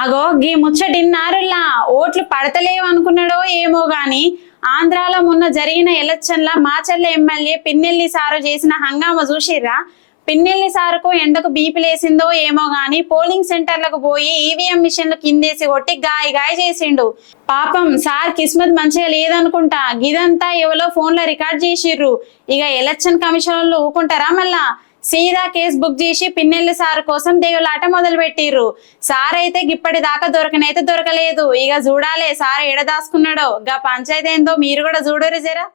అగో గీ ముచ్చటిన్నారులా. ఓట్లు పడతలేవు అనుకున్నాడో ఏమో గాని ఆంధ్రాలో మొన్న జరిగిన ఎలక్షన్ల మాచర్ల ఎమ్మెల్యే పిన్నెల్లి సారు చేసిన హంగామా చూసిర్రా? పిన్నెల్లి సారుకు ఎండకు బీపిలేసిందో ఏమో గాని పోలింగ్ సెంటర్లకు పోయి ఈవీఎం మిషన్లు కిందేసి కొట్టి గాయ గాయ చేసిండు. పాపం సార్ కిస్మత్ మంచిగా లేదనుకుంటా. గిదంతా ఎవలో ఫోన్లో రికార్డ్ చేసిర్రు. ఇక ఎలక్షన్ కమిషన్లు ఊకుంటారా మళ్ళా? సీదా కేసు బుక్ చేసి పిన్నెల్లి సార్ కోసం దేవులాట మొదలు పెట్టిర్రు సార్ అయితే గిప్పటి దాకా దొరకనైతే దొరకలేదు. ఇక చూడాలే సార్ ఎడ దాసుకున్నాడో గా పంచాయతీ ఏందో మీరు కూడా చూడరు జరా?